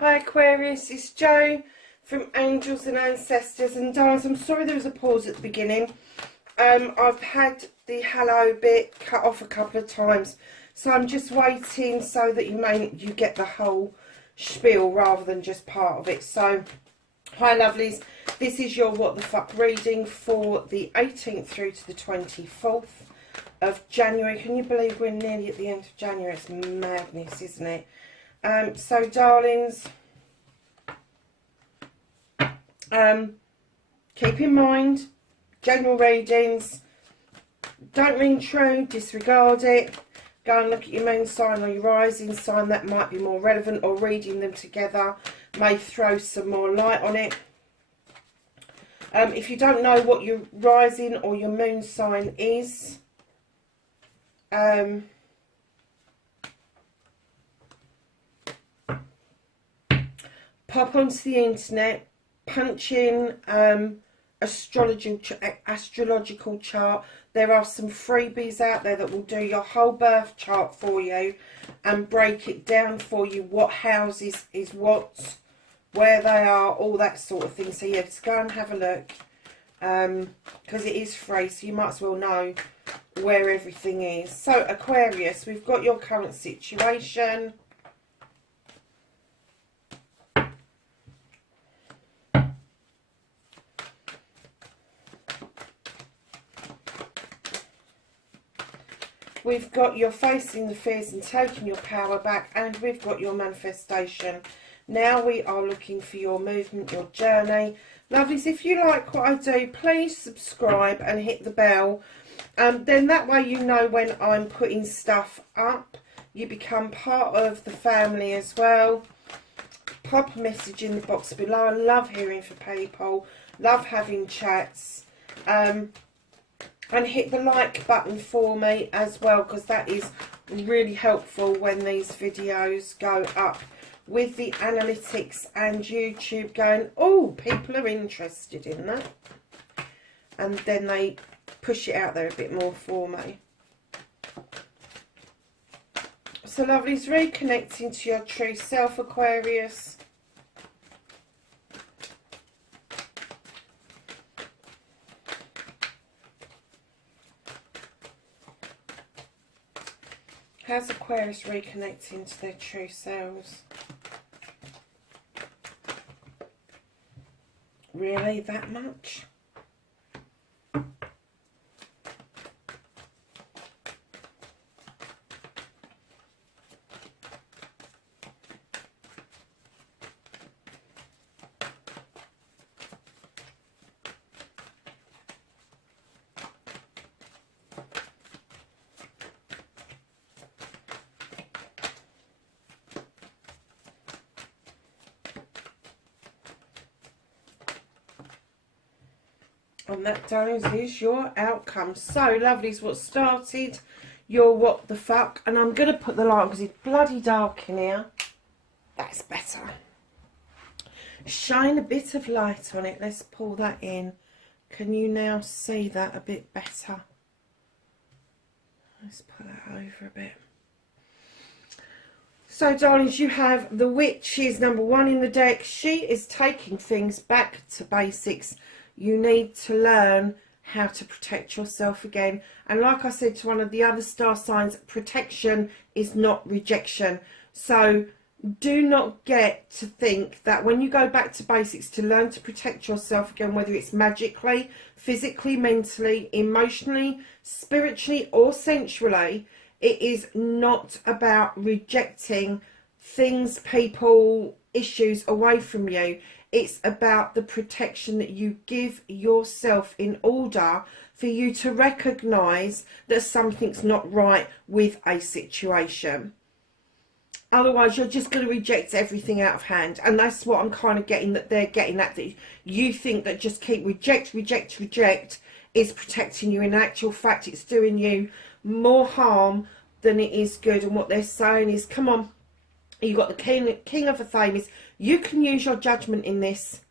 Hi Aquarius, it's Jo from Angels and Ancestors, and guys, I'm sorry there was a pause at the beginning. I've had the hello bit cut off a couple of times, so I'm just waiting so that you get the whole spiel rather than just part of it. So hi lovelies, this is your what the fuck reading for the 18th through to the 24th of January. Can you believe we're nearly at the end of January? It's madness, isn't it? So darlings, keep in mind, general readings don't ring true, disregard it. Go and look at your moon sign or your rising sign, that might be more relevant, or reading them together may throw some more light on it. If you don't know what your rising or your moon sign is, pop onto the internet, punch in astrological chart. There are some freebies out there that will do your whole birth chart for you and break it down for you, what houses is what, where they are, all that sort of thing. So yeah, just go and have a look, because it is free, so you might as well know where everything is. So Aquarius, we've got your current situation. We've got your facing the fears and taking your power back, and we've got your manifestation. Now we are looking for your movement, your journey. Lovelies, if you like what I do, please subscribe and hit the bell. Then that way you know when I'm putting stuff up. You become part of the family as well. Pop a message in the box below. I love hearing from people. Love having chats. And hit the like button for me as well, because that is really helpful when these videos go up, with the analytics and YouTube going, oh, people are interested in that, and then they push it out there a bit more for me. So lovelies, reconnecting to your true self, Aquarius. How's Aquarius reconnecting to their true selves? Really, that much? And that, darlings, is your outcome. So, lovelies, what started your what the fuck? And I'm going to put the light on because it's bloody dark in here. That's better. Shine a bit of light on it. Let's pull that in. Can you now see that a bit better? Let's put that over a bit. So, darlings, you have the witch is number one in the deck. She is taking things back to basics. You need to learn how to protect yourself again. And like I said to one of the other star signs, protection is not rejection. So do not get to think that when you go back to basics to learn to protect yourself again, whether it's magically, physically, mentally, emotionally, spiritually or sensually, it is not about rejecting things, people, issues away from you. It's about the protection that you give yourself in order for you to recognise that something's not right with a situation. Otherwise, you're just going to reject everything out of hand. And that's what I'm kind of getting, that they're getting at. That you think that just keep reject, reject, reject is protecting you. In actual fact, it's doing you more harm than it is good. And what they're saying is, come on, you've got the king of the Thames. You can use your judgment in this.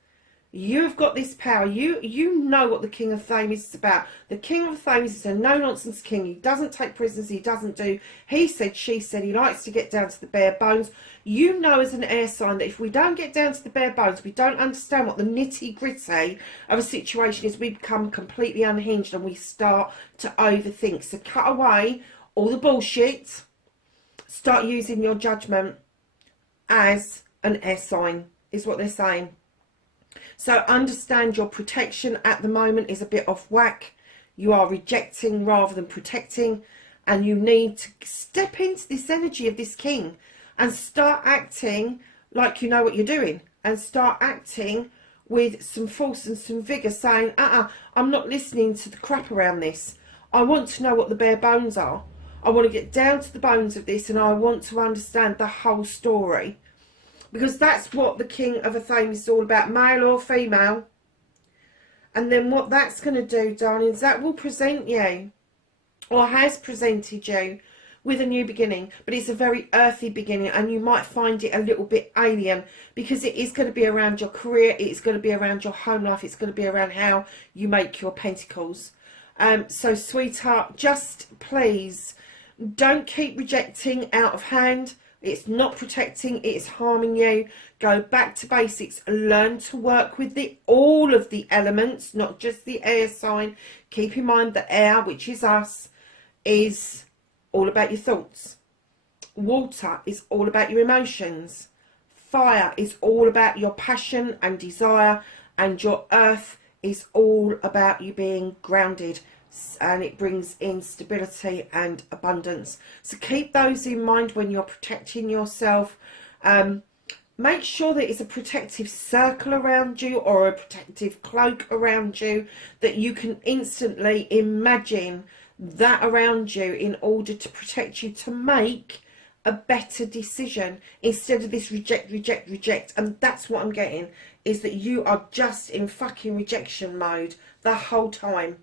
You've got this power. You know what the King of Thames is about. The King of Thames is a no-nonsense king. He doesn't take prisoners. He doesn't do he said, she said. He likes to get down to the bare bones. You know as an air sign that if we don't get down to the bare bones, we don't understand what the nitty-gritty of a situation is, we become completely unhinged and we start to overthink. So cut away all the bullshit. Start using your judgment as an air sign, is what they're saying. So understand your protection at the moment is a bit off whack. You are rejecting rather than protecting. And you need to step into this energy of this king and start acting like you know what you're doing. And start acting with some force and some vigour, saying, I'm not listening to the crap around this. I want to know what the bare bones are. I want to get down to the bones of this, and I want to understand the whole story. Because that's what the King of a Thames is all about, male or female. And then what that's going to do, darlings, that will present you, or has presented you, with a new beginning. But it's a very earthy beginning, and you might find it a little bit alien, because it is going to be around your career, it's going to be around your home life, it's going to be around how you make your pentacles. So, sweetheart, just please don't keep rejecting out of hand. It's not protecting, it's harming you. Go back to basics. Learn to work with all of the elements, not just the air sign. Keep in mind the air, which is us, is all about your thoughts. Water is all about your emotions. Fire is all about your passion and desire. And your earth is all about you being grounded. And it brings in stability and abundance. So keep those in mind when you're protecting yourself. Make sure that it's a protective circle around you, or a protective cloak around you, that you can instantly imagine that around you in order to protect you, to make a better decision instead of this reject, reject, reject. And that's what I'm getting, is that you are just in fucking rejection mode the whole time.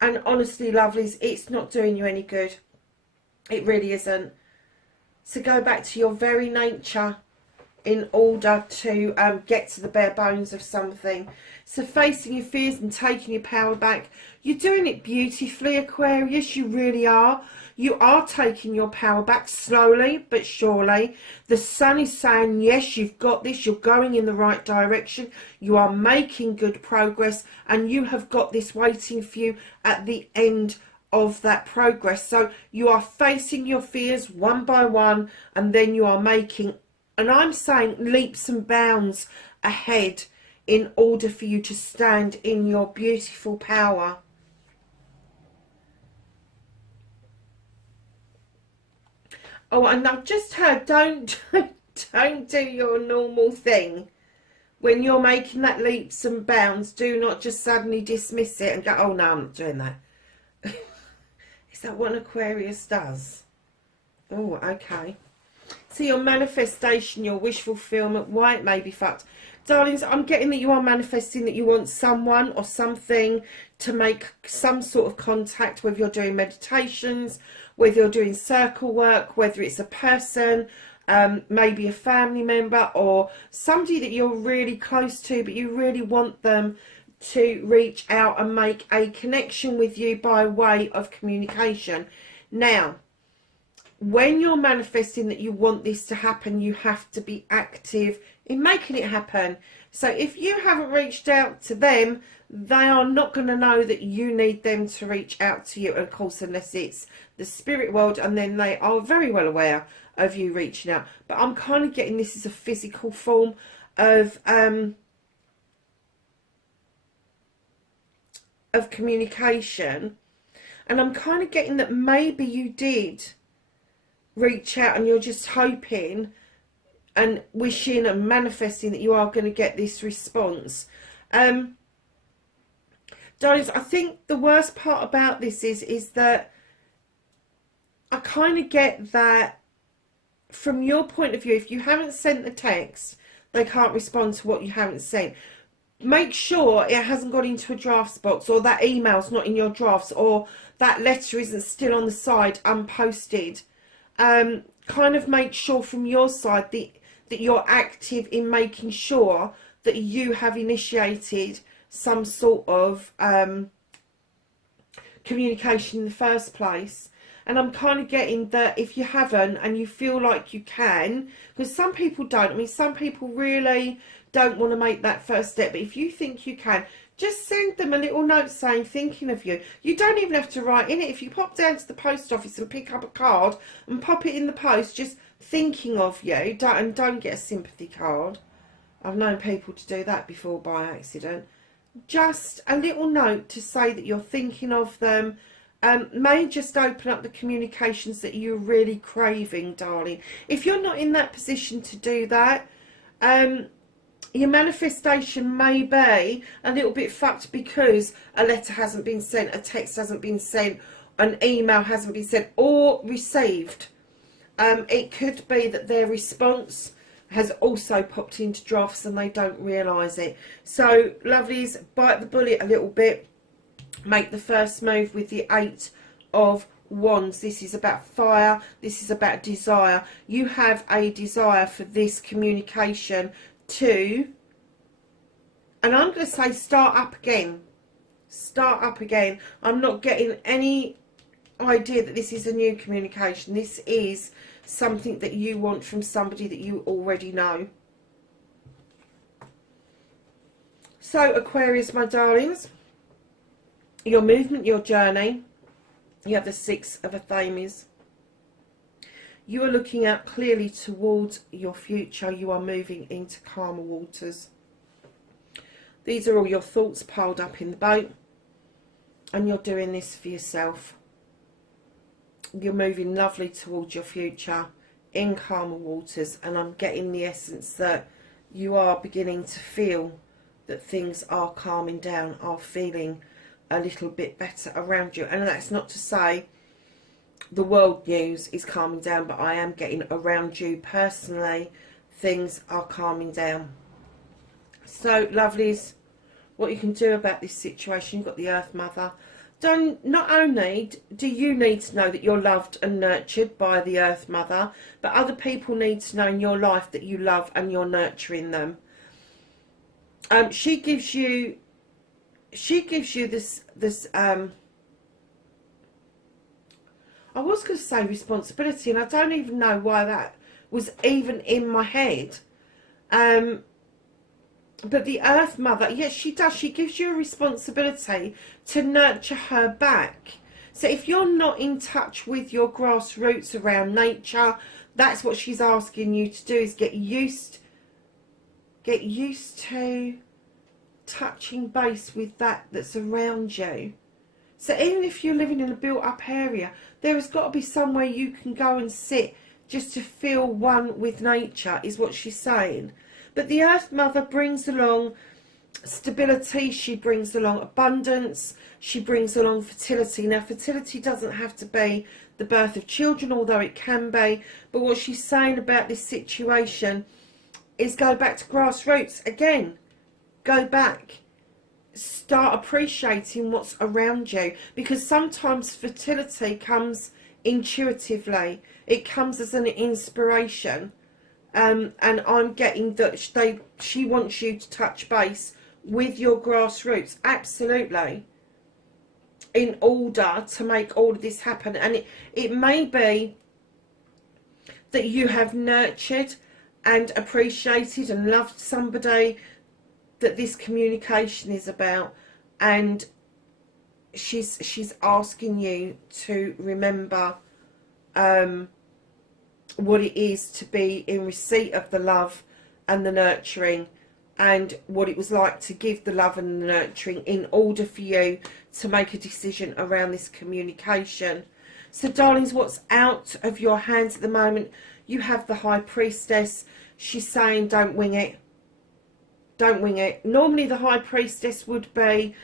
And honestly, lovelies, it's not doing you any good. It really isn't. So go back to your very nature in order to get to the bare bones of something. So facing your fears and taking your power back. You're doing it beautifully, Aquarius. You really are. You are taking your power back slowly but surely. The sun is saying, yes, you've got this. You're going in the right direction. You are making good progress. And you have got this waiting for you at the end of that progress. So you are facing your fears one by one. And then you are making, and I'm saying, leaps and bounds ahead in order for you to stand in your beautiful power. Oh, and I've just heard, don't do your normal thing. When you're making that leaps and bounds, do not just suddenly dismiss it and go, oh no, I'm not doing that. Is that what an Aquarius does? Oh, okay. So your manifestation, your wish fulfillment, why it may be fucked. Darlings, I'm getting that you are manifesting that you want someone or something to make some sort of contact, whether you're doing meditations, whether you're doing circle work, whether it's a person, maybe a family member, or somebody that you're really close to, but you really want them to reach out and make a connection with you by way of communication. Now, when you're manifesting that you want this to happen, you have to be active in making it happen. So if you haven't reached out to them, they are not going to know that you need them to reach out to you. And of course, unless it's the spirit world, and then they are very well aware of you reaching out. But I'm kind of getting this as a physical form of communication. And I'm kind of getting that maybe you did reach out and you're just hoping and wishing and manifesting that you are going to get this response. Darlings, I think the worst part about this is that I kind of get that from your point of view, if you haven't sent the text, they can't respond to what you haven't sent. Make sure it hasn't got into a drafts box, or that email's not in your drafts, or that letter isn't still on the side unposted. Kind of make sure from your side that you're active in making sure that you have initiated some sort of communication in the first place. And I'm kind of getting that if you haven't and you feel like you can, because some people don't. I mean, some people really don't want to make that first step. But if you think you can, just send them a little note saying, thinking of you. You don't even have to write in it. If you pop down to the post office and pick up a card and pop it in the post, just thinking of you, don't get a sympathy card. I've known people to do that before by accident. Just a little note to say that you're thinking of them. May just open up the communications that you're really craving, darling. If you're not in that position to do that, your manifestation may be a little bit fucked because a letter hasn't been sent, a text hasn't been sent, an email hasn't been sent or received. It could be that their response has also popped into drafts and they don't realise it. So, lovelies, bite the bullet a little bit. Make the first move with the 8 of Wands. This is about fire. This is about desire. You have a desire for this communication to, and I'm going to say start up again. Start up again. I'm not getting any idea that this is a new communication. This is something that you want from somebody that you already know. So, Aquarius, my darlings, your movement, your journey, you have the 6 of Athames. You are looking out clearly towards your future. You are moving into calmer waters. These are all your thoughts piled up in the boat, and you're doing this for yourself. You're moving lovely towards your future in calmer waters, and I'm getting the essence that you are beginning to feel that things are calming down, are feeling a little bit better around you. And that's not to say the world news is calming down, but I am getting around you personally, things are calming down. So, lovelies, what you can do about this situation, you've got the Earth Mother. Not only do you need to know that you're loved and nurtured by the Earth Mother, but other people need to know in your life that you love and you're nurturing them. She gives you this I was going to say responsibility, and I don't even know why that was even in my head. But the Earth Mother, yes, she does. She gives you a responsibility to nurture her back. So if you're not in touch with your grassroots around nature, that's what she's asking you to do, is get used to touching base with that's around you. So even if you're living in a built-up area, there has got to be somewhere you can go and sit just to feel one with nature, is what she's saying. But the Earth Mother brings along stability, she brings along abundance, she brings along fertility. Now, fertility doesn't have to be the birth of children, although it can be. But what she's saying about this situation is go back to grassroots again. Go back. Start appreciating what's around you. Because sometimes fertility comes intuitively. It comes as an inspiration. And I'm getting that she wants you to touch base with your grassroots, absolutely, in order to make all of this happen. And it may be that you have nurtured and appreciated and loved somebody that this communication is about, and she's asking you to remember what it is to be in receipt of the love and the nurturing, and what it was like to give the love and the nurturing in order for you to make a decision around this communication. So, darlings, what's out of your hands at the moment? You have the High Priestess. She's saying don't wing it. Don't wing it. Normally the High Priestess would be,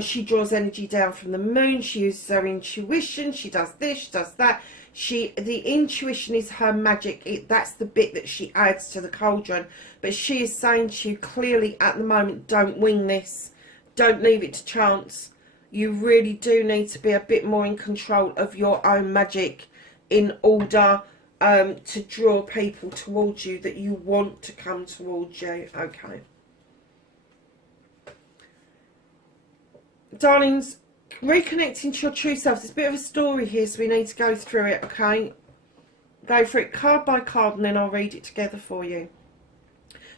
she draws energy down from the moon, she uses her intuition, she does this, she does that. The intuition is her magic. That's the bit that she adds to the cauldron. But she is saying to you clearly at the moment, don't wing this. Don't leave it to chance. You really do need to be a bit more in control of your own magic in order to draw people towards you that you want to come towards you. Okay. Darlings, reconnecting to your true self. There's a bit of a story here, so we need to go through it, okay? Go for it card by card, and then I'll read it together for you.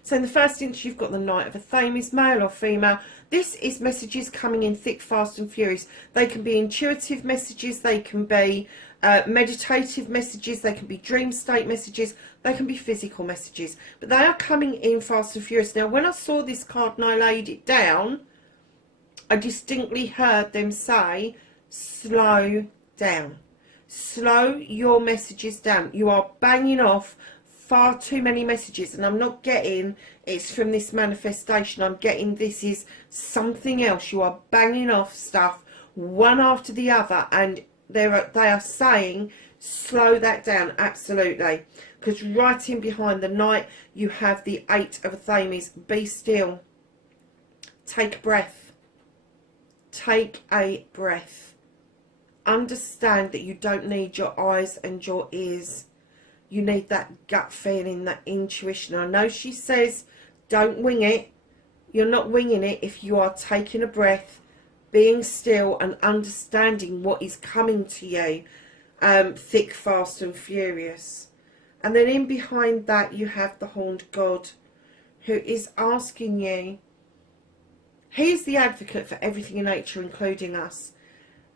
So in the first instance, you've got the Knight of Athames, male or female. This is messages coming in thick, fast and furious. They can be intuitive messages, they can be meditative messages, they can be dream state messages, they can be physical messages. But they are coming in fast and furious. Now, when I saw this card and I laid it down, I distinctly heard them say, slow down. Slow your messages down. You are banging off far too many messages, and I'm not getting it's from this manifestation. I'm getting this is something else. You are banging off stuff one after the other, and they are saying slow that down. Absolutely, because right in behind the Knight you have the Eight of Athames. Be still. Take a breath. Take a breath. Understand that you don't need your eyes and your ears. You need that gut feeling, that intuition. I know she says don't wing it. You're not winging it if you are taking a breath, being still and understanding what is coming to you, thick, fast and furious. And then in behind that you have the Horned God, who is asking you. He is the advocate for everything in nature, including us.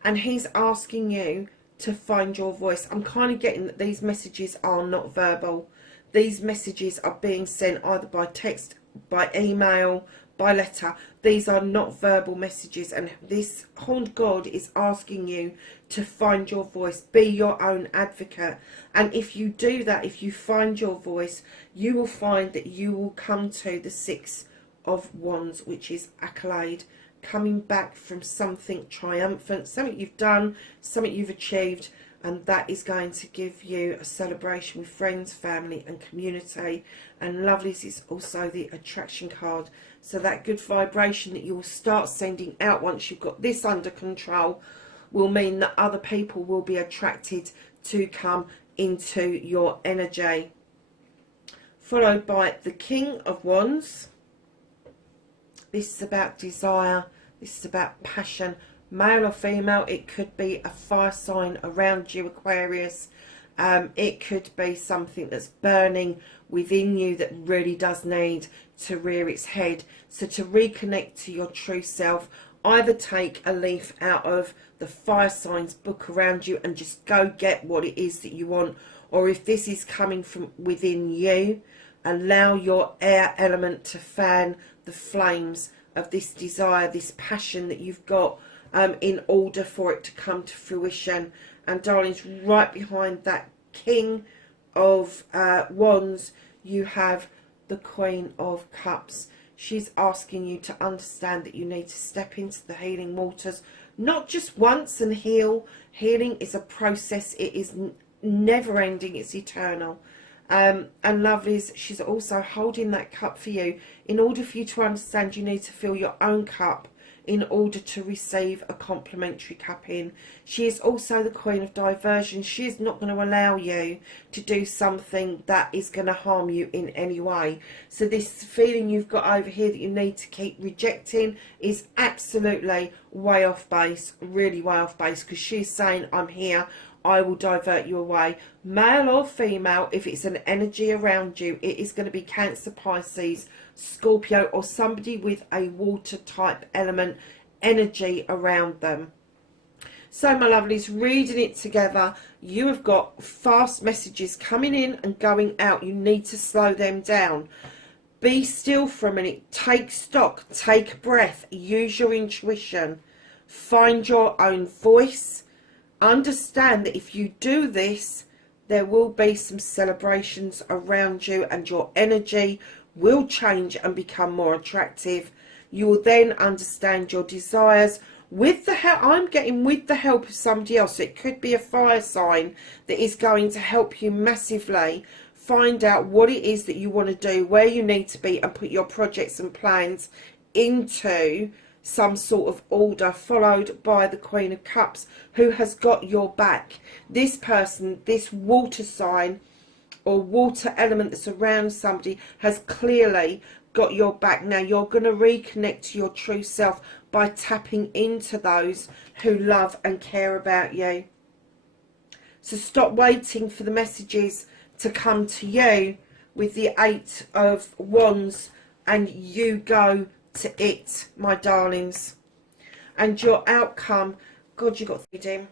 And he's asking you to find your voice. I'm kind of getting that these messages are not verbal. These messages are being sent either by text, by email, by letter. These are not verbal messages. And this Horned God is asking you to find your voice. Be your own advocate. And if you do that, if you find your voice, you will find that you will come to the Six of Wands, which is accolade, coming back from something triumphant, something you've done, something you've achieved, and that is going to give you a celebration with friends, family and community. And Lovelies is also the attraction card, so that good vibration that you will start sending out once you've got this under control will mean that other people will be attracted to come into your energy. Followed by the King of Wands. This is about desire. This is about passion. Male or female. It could be a fire sign around you, Aquarius. It could be something that's burning within you that really does need to rear its head. So to reconnect to your true self, either take a leaf out of the fire signs book around you and just go get what it is that you want. Or if this is coming from within you, allow your air element to fan the flames of this desire, this passion that you've got, in order for it to come to fruition. And darlings, right behind that King of Wands, you have the Queen of Cups. She's asking you to understand that you need to step into the healing waters, not just once and heal. Healing is a process. It is never ending. It's eternal. And Lovelies, she's also holding that cup for you. In order for you to understand, you need to fill your own cup in order to receive a complimentary cup in. She is also the Queen of Diversion. She is not going to allow you to do something that is going to harm you in any way. So this feeling you've got over here that you need to keep rejecting is absolutely way off base, really way off base, because she's saying, I'm here, I will divert you away. Male or female, if it's an energy around you, it is going to be Cancer, Pisces, Scorpio, or somebody with a water type element energy around them. So my lovelies, reading it together, you have got fast messages coming in and going out. You need to slow them down. Be still for a minute. Take stock. Take a breath. Use your intuition. Find your own voice. Understand that if you do this, there will be some celebrations around you and your energy will change and become more attractive. You will then understand your desires, with the help, I'm getting with the help of somebody else. So it could be a fire sign that is going to help you massively find out what it is that you want to do, where you need to be, and put your projects and plans into some sort of order, followed by the Queen of Cups, who has got your back. This person, this water sign or water element that's around somebody, has clearly got your back. Now you're going to reconnect to your true self by tapping into those who love and care about you. So stop waiting for the messages to come to you with the 8 of Wands, and you go to it, my darlings. And your outcome, God, you got 3D.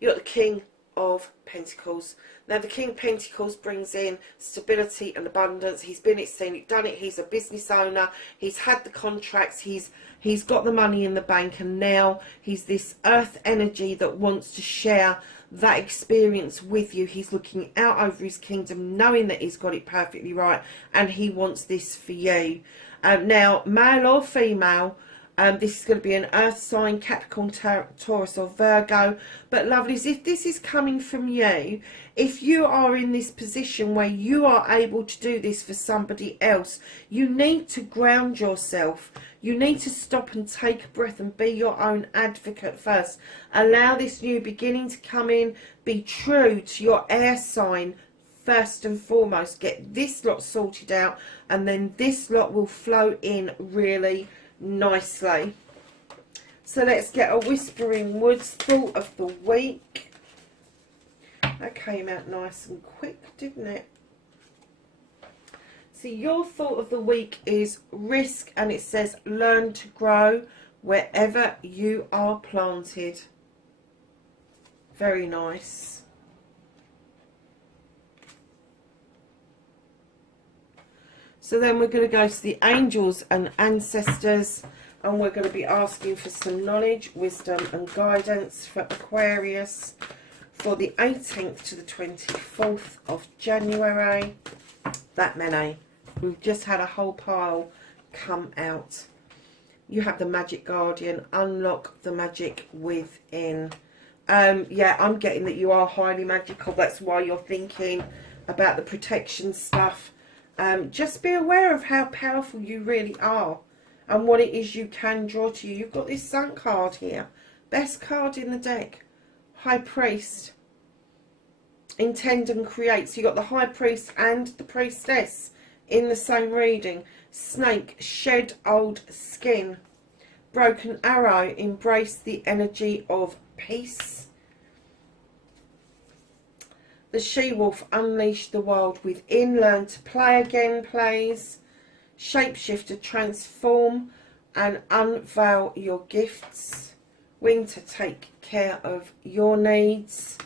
You got the King of Pentacles. Now the King of Pentacles brings in stability and abundance. He's been it, seen it, done it. He's a business owner. He's had the contracts. He's got the money in the bank, and now he's this earth energy that wants to share that experience with you. He's looking out over his kingdom, knowing that he's got it perfectly right, and he wants this for you. Now, male or female, this is going to be an earth sign, Capricorn, Taurus or Virgo. But lovelies, if this is coming from you, if you are in this position where you are able to do this for somebody else, you need to ground yourself. You need to stop and take a breath and be your own advocate first. Allow this new beginning to come in. Be true to your air sign first and foremost. Get this lot sorted out, and then this lot will flow in really nicely. So let's get a Whispering Woods thought of the week. That came out nice and quick, didn't it? So your thought of the week is risk, and it says learn to grow wherever you are planted. Very nice. So then we're going to go to the angels and ancestors, and we're going to be asking for some knowledge, wisdom and guidance for Aquarius for the 18th to the 24th of January. That many. We've just had a whole pile come out. You have the Magic Guardian. Unlock the magic within. Yeah, I'm getting that you are highly magical. That's why you're thinking about the protection stuff. Just be aware of how powerful you really are and what it is you can draw to you. You've got this Sun card here. Best card in the deck. High Priest. Intend and create. So you've got the High Priest and the Priestess in the same reading. Snake. Shed old skin. Broken Arrow. Embrace the energy of peace. The She-Wolf, unleash the wild within. Learn to play again, please. Shapeshifter, transform and unveil your gifts. Winter, take care of your needs.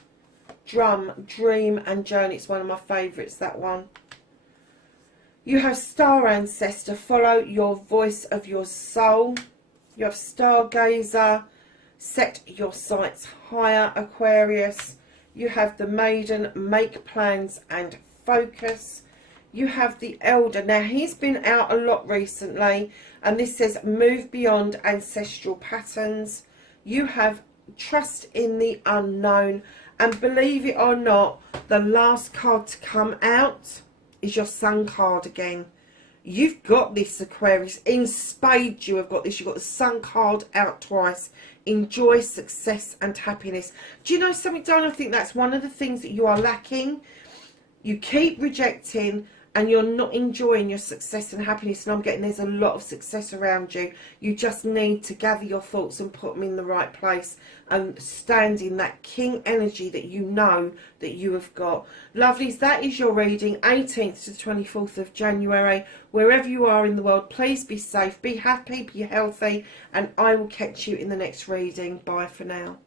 Drum, dream and journey. It's one of my favourites, that one. You have Star Ancestor, follow your voice of your soul. You have Stargazer, set your sights higher, Aquarius. You have the Maiden, make plans and focus. You have the Elder. Now, he's been out a lot recently, and this says move beyond ancestral patterns. You have trust in the unknown, and believe it or not, the last card to come out is your Sun card again. You've got this, Aquarius. In spades you have got this. You've got the Sun card out twice. Enjoy success and happiness. Do you know something, Diane? I think that's one of the things that you are lacking. You keep rejecting and you're not enjoying your success and happiness. And I'm getting there's a lot of success around you. You just need to gather your thoughts and put them in the right place and stand in that king energy that you know that you have got. Lovelies, that is your reading, 18th to the 24th of January. Wherever you are in the world, please be safe, be happy, be healthy, and I will catch you in the next reading. Bye for now.